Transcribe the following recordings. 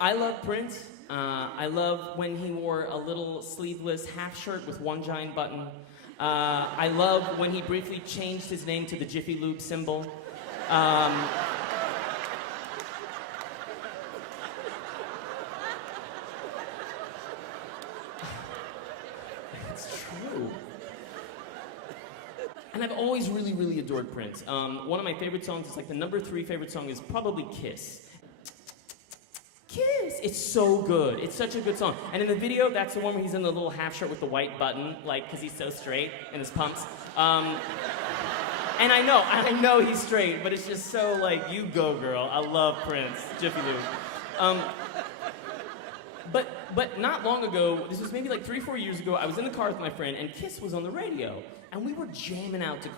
I love Prince. I love when he wore a little sleeveless half shirt with one giant button. I love when he briefly changed his name to the Jiffy Lube symbol. It's true. And I've always really, really adored Prince. One of my favorite songs is like the number 3 favorite song is probably Kiss. Kiss! It's so good. It's such a good song. And in the video, that's the one where he's in the little half shirt with the white button, like, because he's so straight and his pumps. And I know he's straight, but it's just so like, you go, girl. I love Prince. Jiffy Lube. But not long ago, this was maybe like 3-4 years ago, I was in the car with my friend, and Kiss was on the radio. And we were jamming out to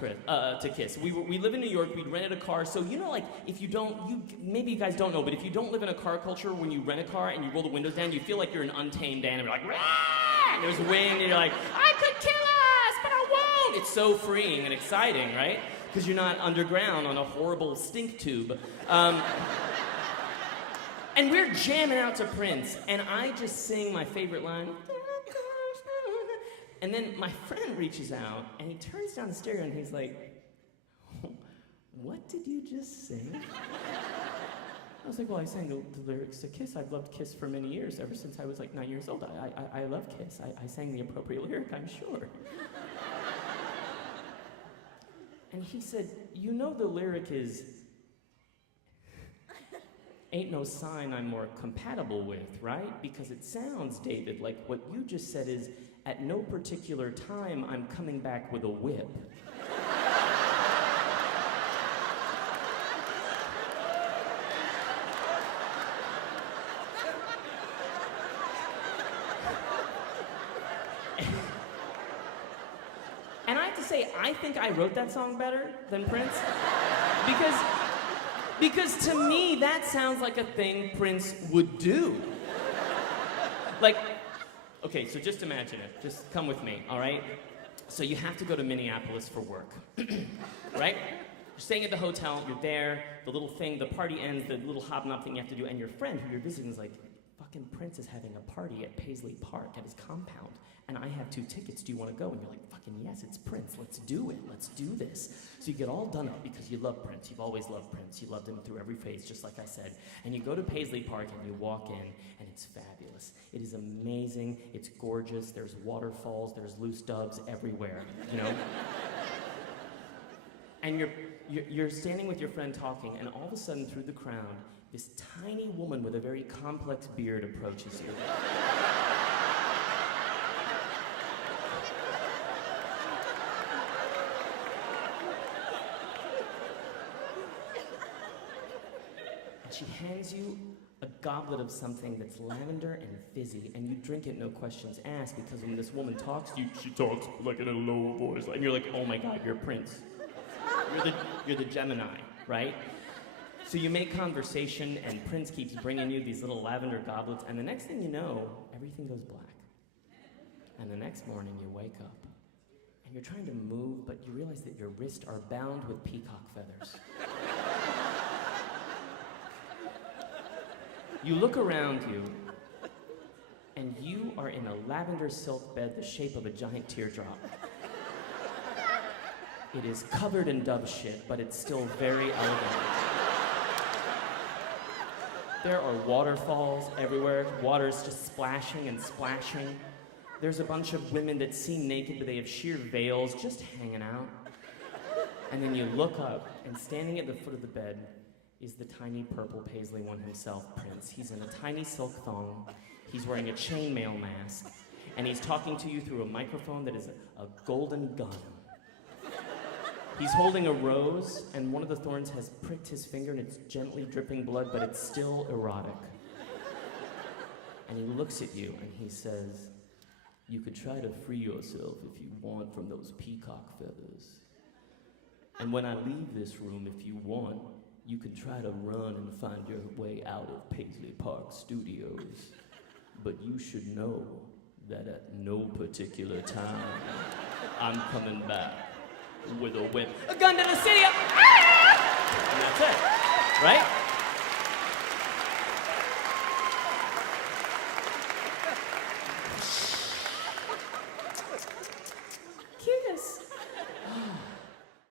Kiss. We live in New York, we'd rented a car, so you know, like, if you don't, maybe you guys don't know, but if you don't live in a car culture, when you rent a car and you roll the windows down, you feel like you're an untamed animal. You're like, rah! And there's wind, and you're like, I could kill us, but I won't! It's so freeing and exciting, right? Because you're not underground on a horrible stink tube. And we're jamming out to Prince, and I just sing my favorite line. And then my friend reaches out, and he turns down the stereo, and he's like, what did you just sing? I was like, well, I sang the lyrics to Kiss. I've loved Kiss for many years, ever since I was like 9 years old. I love Kiss. I sang the appropriate lyric, I'm sure. And he said, you know the lyric is, ain't no sign I'm more compatible with, right? Because it sounds, David, like what you just said is, at no particular time, I'm coming back with a whip. And I have to say, I think I wrote that song better than Prince. Because to me, that sounds like a thing Prince would do. Like, okay, so just imagine it. Just come with me, all right? So you have to go to Minneapolis for work, right? You're staying at the hotel, you're there, the little thing, the party ends, the little hobnob thing you have to do, and your friend who you're visiting is like, fucking Prince is having a party at Paisley Park at his compound, and I have 2 tickets, do you want to go? And you're like, fucking yes, it's Prince, let's do it, let's do this. So you get all done up because you love Prince, you've always loved Prince, you loved him through every phase, just like I said, and you go to Paisley Park and you walk in, and it's fabulous. It is amazing, it's gorgeous, there's waterfalls, there's loose doves everywhere, you know? And you're standing with your friend talking, and all of a sudden through the crowd, this tiny woman with a very complex beard approaches you. And she hands you a goblet of something that's lavender and fizzy, and you drink it no questions asked, because when this woman talks to you, she talks like in a low voice, and you're like, oh my God, you're Prince. You're the Gemini, right? So you make conversation, and Prince keeps bringing you these little lavender goblets, and the next thing you know, everything goes black. And the next morning, you wake up, and you're trying to move, but you realize that your wrists are bound with peacock feathers. You look around you, and you are in a lavender silk bed the shape of a giant teardrop. It is covered in dove shit, but it's still very elegant. There are waterfalls everywhere, water's just splashing and splashing. There's a bunch of women that seem naked, but they have sheer veils just hanging out. And then you look up, and standing at the foot of the bed is the tiny purple paisley one himself, Prince. He's in a tiny silk thong, he's wearing a chainmail mask, and he's talking to you through a microphone that is a golden gun. He's holding a rose, and one of the thorns has pricked his finger, and it's gently dripping blood, but it's still erotic. And he looks at you, and he says, you could try to free yourself if you want from those peacock feathers. And when I leave this room, if you want, you can try to run and find your way out of Paisley Park Studios. But you should know that at no particular time, I'm coming back with a whip. A gun to the city! Ah! And that's it, right?